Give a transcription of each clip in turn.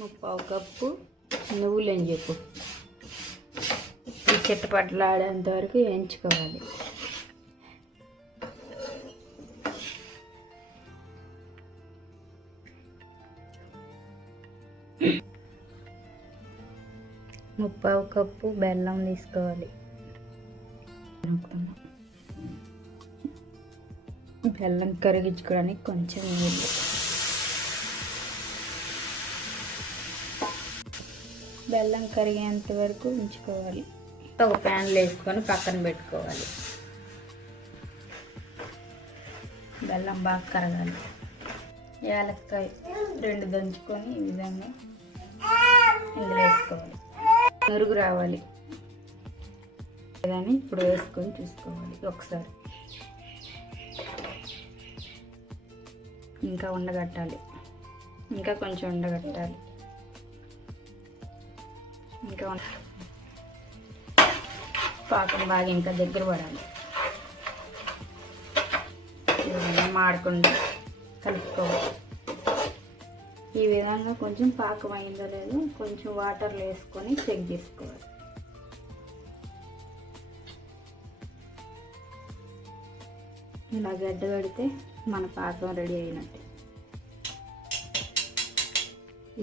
ముప్పావు కప్పు నువ్వులు అని చెప్పు. ఈ చిట్టపట్లాడేంత వరకు వేయించుకోవాలి. ముప్పావు కప్పు బెల్లం తీసుకోవాలి. బెల్లం కరిగించుకోవడానికి కొంచెం నీళ్ళు. బెల్లం కరిగేంత వరకు ఉంచుకోవాలి. ఒక ప్యాన్లో వేసుకొని పక్కన పెట్టుకోవాలి. బెల్లం బాగా కరగాలి. యాలక్కాయ 2 దంచుకొని ఈ విధంగా ఇందులో వేసుకోవాలి. నురుగు రావాలి. దాన్ని ఇప్పుడు వేసుకొని చూసుకోవాలి ఒకసారి. ఇంకా ఉండగట్టాలి. ఇంకా కొంచెం ఉండగట్టాలి. ఇంకా పాకం బాగా ఇంకా దగ్గర పడాలి. మాడకుండా కలుపుకోవాలి. ఈ విధంగా కొంచెం పాకం అయిందో లేదో కొంచెం వాటర్లో వేసుకొని చెక్ చేసుకోవాలి. ఇలా గడ్డ పెడితే మన పాకం రెడీ అయినట్టే.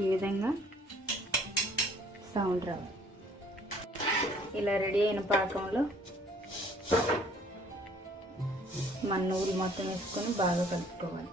ఈ విధంగా సౌండ్ రావాలి. ఇలా రెడీ అయిన పాకంలో మన నువ్వులు మొత్తం వేసుకొని బాగా కలుపుకోవాలి.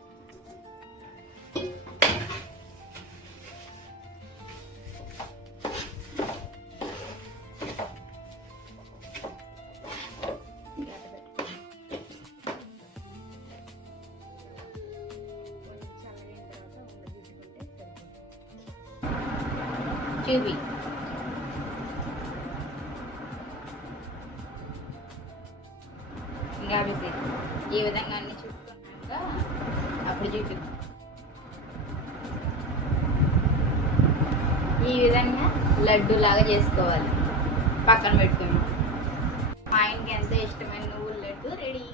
చూపి ఇంకా ఈ విధంగా అన్ని చూసుకున్నాక అప్పుడు చూపి. ఈ విధంగా లడ్డు లాగా చేసుకోవాలి. పక్కన పెట్టుకున్నాం. మా ఆయనకి ఎంతో ఇష్టమైన నువ్వుల లడ్డు రెడీ.